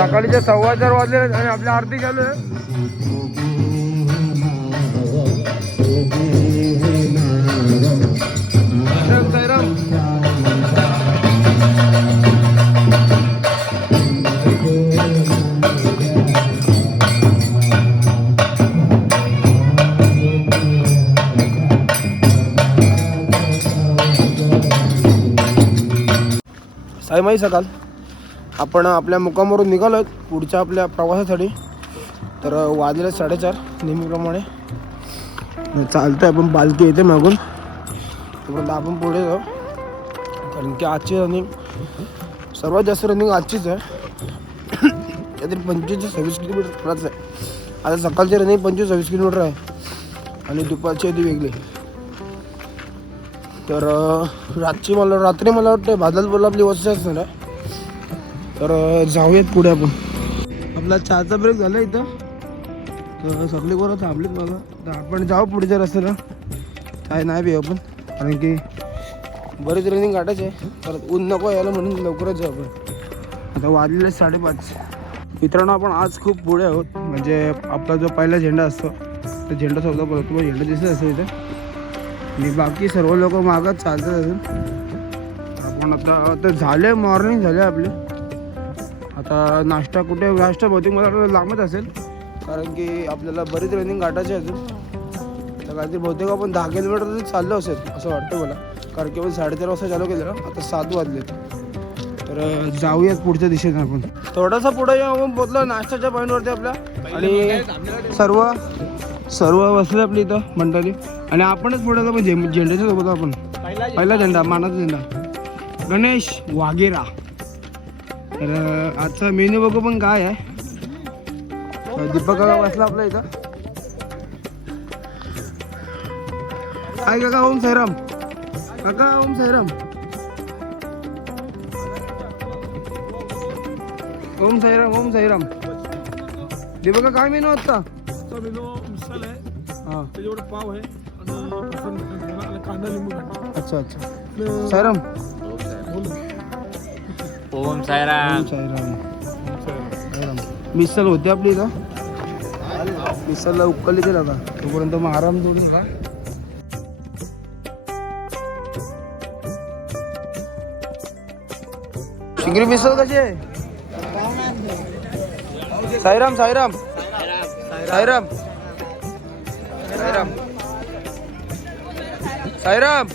सकाळीचे 4:15 वाजले आणि आपल्या आरती चालू आहे. साईराम साईमाई सकाळ आपण आपल्या मुक्कामावरून निघालो पुढच्या आपल्या प्रवासासाठी. तर वाजले 4:30 नेहमीप्रमाणे. चालतंय आपण पालखी येते मागून तोपर्यंत आपण पुढे जाऊ. कारण की आजची रनिंग सर्वात जास्त रनिंग आजचीच आहे. काहीतरी 25-26 किलोमीटर खरंच आहे. आता सकाळची रनिंग 25-26 किलोमीटर आहे आणि दुपारची आधी वेगळी. तर रात्री मला वाटतं बादलपूरला आपली वस्ती असणार आहे. तर जाऊयात पुढे आपण. आपला चहाचा ब्रेक झाला इथं. तर सगळी बरं थांबलीत बघा. तर आपण जाऊ पुढच्या रस्त्याला. काय नाही बी आपण कारण की बरीच रनिंग काढायची आहे. परत ऊन नको यायला म्हणून लवकरच जाऊ आपण. आता वाजलेले 5:30. मित्रांनो आपण आज खूप पुढे आहोत. म्हणजे आपला जो पहिला झेंडा असतो तो झेंडा सोबत बोलतो. तुम्हाला झेंडा दिसत असतो इथं आणि बाकी सर्व लोक मागत चालतात अजून. आपण आता झाले मॉर्निंग झाले आपले. आता नाश्ता बहुतेक मला लांबच असेल कारण की आपल्याला बरीच रनिंग गाठायची अजून. तर काहीतरी बहुतेक आपण 10 किलोमीटर चाललो असेल असं वाटतं मला. कारण की आपण 4:30 वाजता चालू केलं ना. आता 7 वाजले. तर जाऊयात पुढच्या दिशेने आपण. थोडासा पुढे येऊ आपण पोचलो नाश्त्याच्या पॉईंटवरती आपल्या. आणि सर्व बसले आपली इथं मंडळी. आणि आपणच पुढे जाऊ झेंड्याच्या सोबत. आपण पहिला झेंडा मानाचा झेंडा गणेश वाघेरा. तर आजचा मेन्यू बघू पण काय आहे. दीपक काका बसला आपल्या इथं. काय काका ओम साईराम. काका ओम साईराम. ओम साईराम ओम साईराम. दीपक काय मेनू होता. मेनू मिसळ आहे. हां त्याच्यावर पाव आहे आणि कांदा लिंबू. अच्छा अच्छा. साईराम ओम साईराम. साईराम. मिसल होते आपली इथं. मिसलला उकळली दिला का तोपर्यंत मग आराम जोडून का. शिंगरी मिसल कशी आहे. साईराम साईराम साईराम साईराम साईराम साईराम.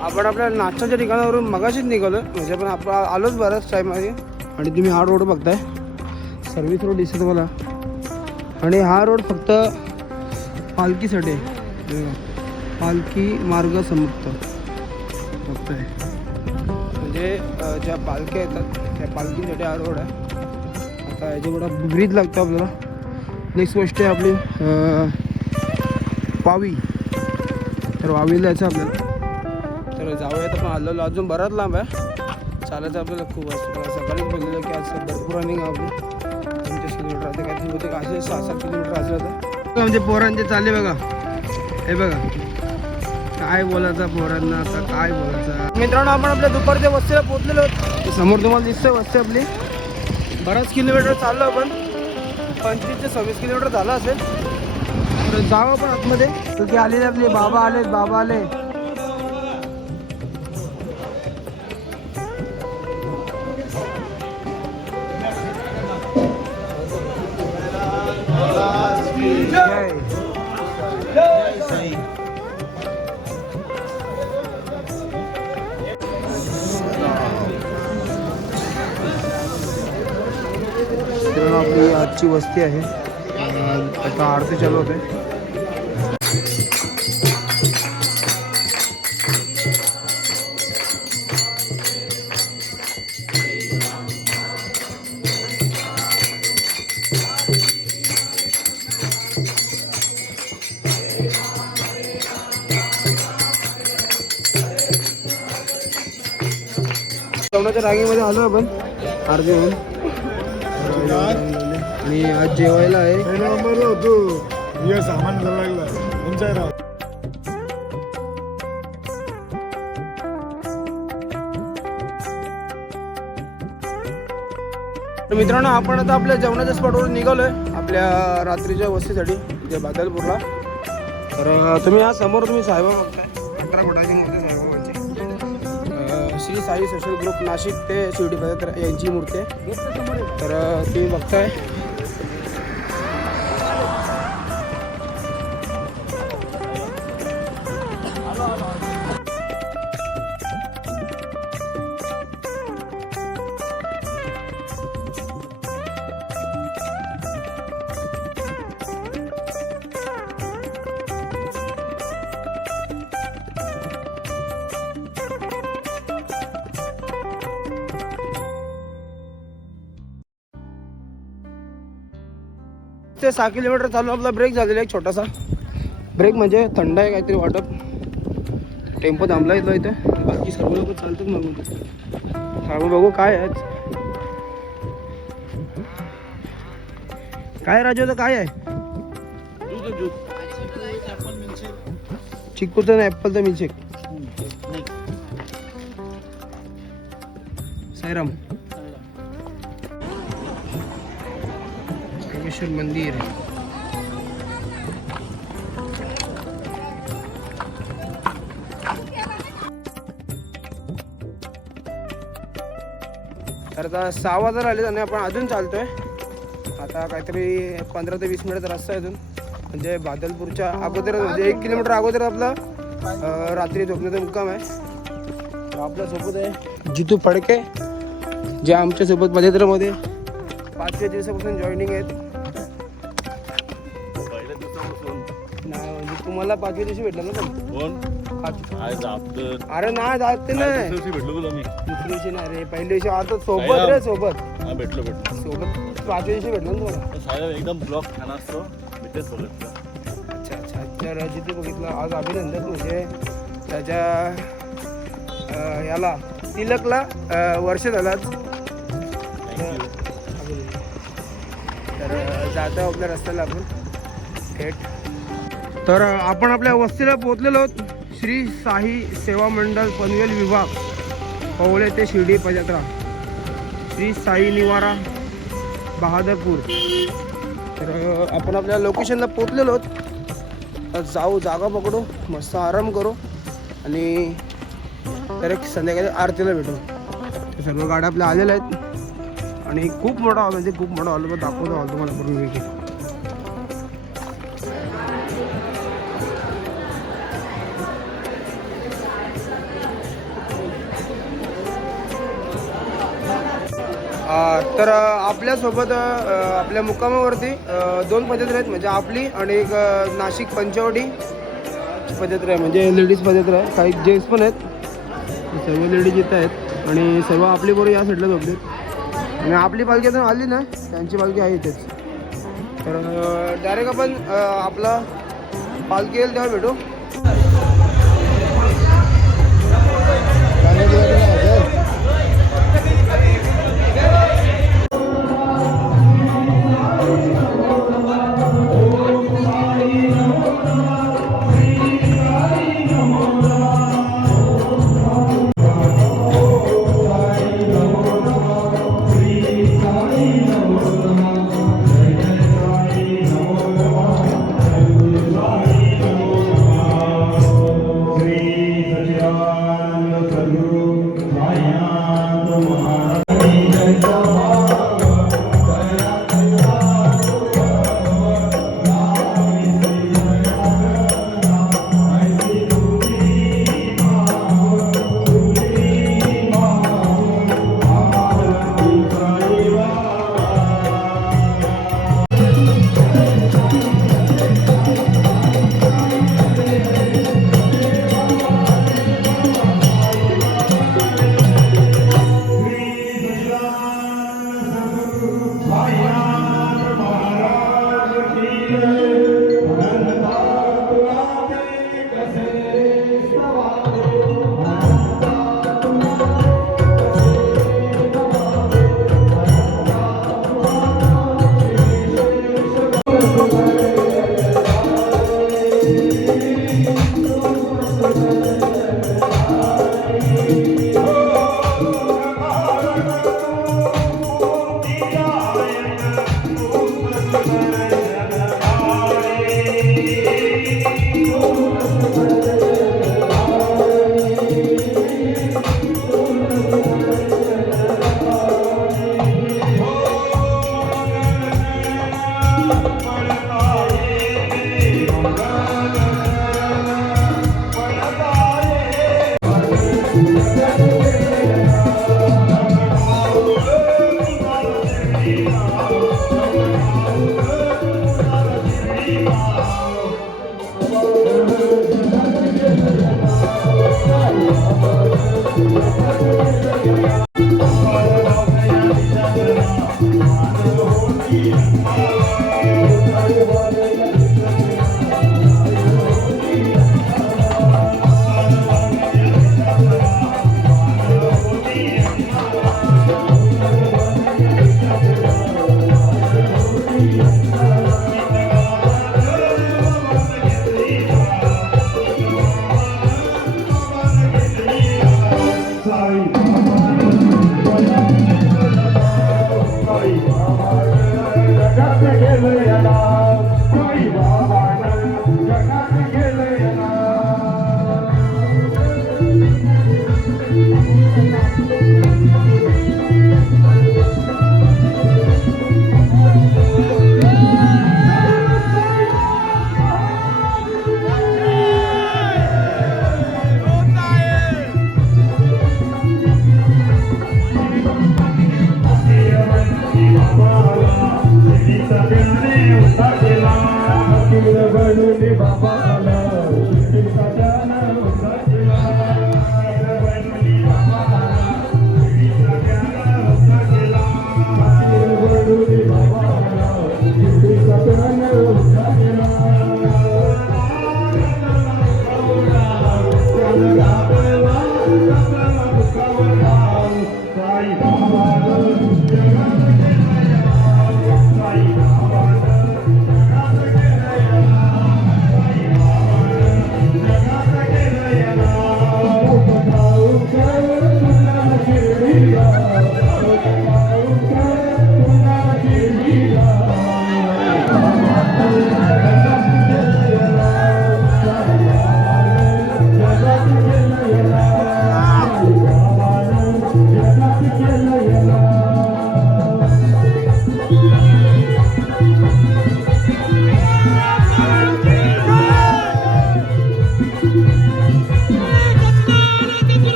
आपण आपल्या नाश्त्याच्या ठिकाणावरून मगाशीच निघालो. म्हणजे आपण आलोच बराच टाईम आहे. आणि तुम्ही हा रोड बघताय सर्व्हिस रोड दिसतो तुम्हाला. आणि हा रोड फक्त पालखीसाठी आहे. पालखी मार्ग समाप्त फक्त आहे. म्हणजे ज्या पालख्या येतात त्या पालखीसाठी हा रोड आहे. आता याच्याकडं ब्रिज लागतो आपल्याला. नेक्स्ट गोष्ट आहे आपली वावी. तर वावीला यायचं आपल्याला. तर जाऊया. तर पण आलेलो अजून बराच लांब आहे. चालायचं आपल्याला खूप असतं. सकाळीच बोललेलं की आज भरपूर रनिंग आहे आपली. 25 किलोमीटर आता काहीतरी होते का असे 6-7 किलोमीटर असलं तर. म्हणजे पोरांचे चालले बघा. हे बघा काय बोलायचं पोरांना. आता काय बोलायचं. मित्रांनो आपण आपल्या दुपारच्या वस्तीला पोहोचलेलो आहोत. समोर तुम्हाला दिसतंय वस्ती आपली. बराच किलोमीटर चाललो आपण. 25 ते 26 किलोमीटर झालं असेल. तर जाऊ आपण आतमध्ये. तर आलेले आपले बाबा आले. आपली आजची वस्ती आहे. आता आरती चालू होते. जेवणाच्या रांगेमध्ये आलो आपण आरती होऊन. आणि आज जेवायला आहे हे सामान घालायला लागलं ओम साईराम. तर मित्रांनो आपण आता आपल्या जेवणाच्या स्पॉटवर निघालोय आपल्या रात्रीच्या वस्तीसाठी इथे बादलपूरला. तर तुम्ही हा समोर तुम्ही साईबाबा बघताय 18 फुटाची मूर्ती साईबाबांची. श्री साई सोशल ग्रुप नाशिक ते शिर्डी पदयात्रा यांची मूर्ती आहे. तर तुम्ही बघताय ते 6 किलोमीटर चालू आपला ब्रेक झालेला एक छोटासा ब्रेक म्हणजे थंड आहे काहीतरी वाटत. टेम्पो थांबला येतो इथे. बाकी सर्व लोक चालतात मग हा बघू काय आहे काय राजू आता काय आहे. चिक्कूचं नाही ॲपलचं मिल्कशेक. साईराम रामेश्वर मंदिर. तर आता 6 वाजता आले आणि आपण अजून चालतोय. आता काहीतरी 15 ते 20 मिनिटाचा रस्ता आहे अजून. म्हणजे बादलपूरच्या अगोदर म्हणजे 1 किलोमीटर अगोदर आपला रात्री झोपण्याचा मुक्काम आहे. आपल्यासोबत आहे जितू फडके जे आमच्यासोबत पदयात्रेमध्ये 5 दिवसापासून जॉईनिंग आहेत. म्हणजे तुम्हाला 5व्या दिवशी भेटला ना पण अरे नाही जाते नाही दुसऱ्या दिवशी नाही रे पहिल्या दिवशी आता सोबत रे सोबत भेटलो सोबत 5व्या दिवशी भेटला ना तुम्हाला एकदम ब्लॉक खाना असतो. अच्छा अच्छा. तर जिथे बघितलं आज अभिनंदन म्हणजे त्याच्या याला तिलकला वर्ष झालं आज. तर जातो आपल्या रस्त्याला आपण थेट. तर आपण आपल्या वस्तीला पोहोचलेलो आहोत. श्री साई सेवा मंडळ पनवेल विभाग पवळे ते शिर्डी पदयात्रा श्री साई निवारा बहादरपूर. तर आपण आपल्या लोकेशनला पोहोचलेलो आहोत. तर जाऊ जागा पकडू मस्त आराम करू आणि डायरेक्ट संध्याकाळी आरतीला भेटू. सर्व गाड्या आपल्या आलेल्या आहेत आणि खूप मोठा हॉल म्हणजे खूप मोठा हॉल दाखवतो हॉल तुम्हाला पूर्वीपैकी. तर आपल्यासोबत आपल्या मुक्कामावरती 2 पदयात्रा आहेत म्हणजे आपली आणि एक नाशिक पंचवटी पदयात्रा आहे म्हणजे लेडीज पदयात्रा आहे. काही जेंट्स पण आहेत. सर्व लेडीज इथं आहेत आणि सर्व आपली बरोबर या साईडला झोपलेत आणि आपली पालखी आता आली ना त्यांची पालखी आहे इथेच. तर डायरेक्ट आपण आपला पालखी येईल तेव्हा भेटू.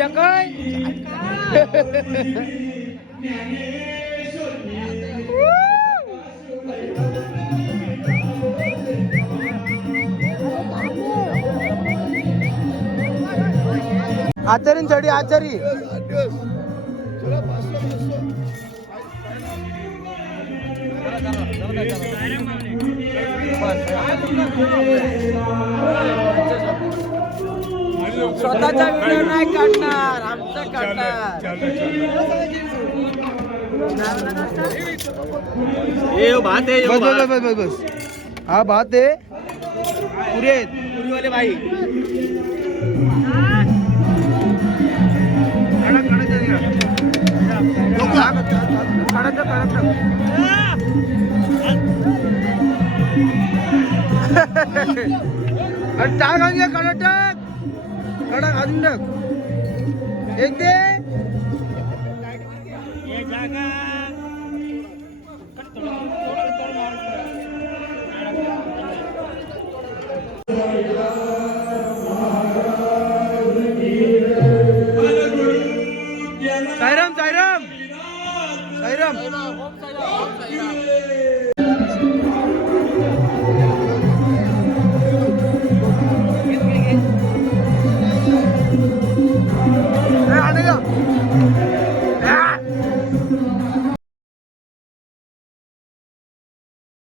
या काय आचारी चढी आचारी स्वतःचा व्हिडिओ नाही काढणार आमचा काढणार बस बस बस बस बस हा भात आहे पुरे आहेत पुरीवाले भाई टाक आणूया कडक टाक कडक अजून टाक एक दे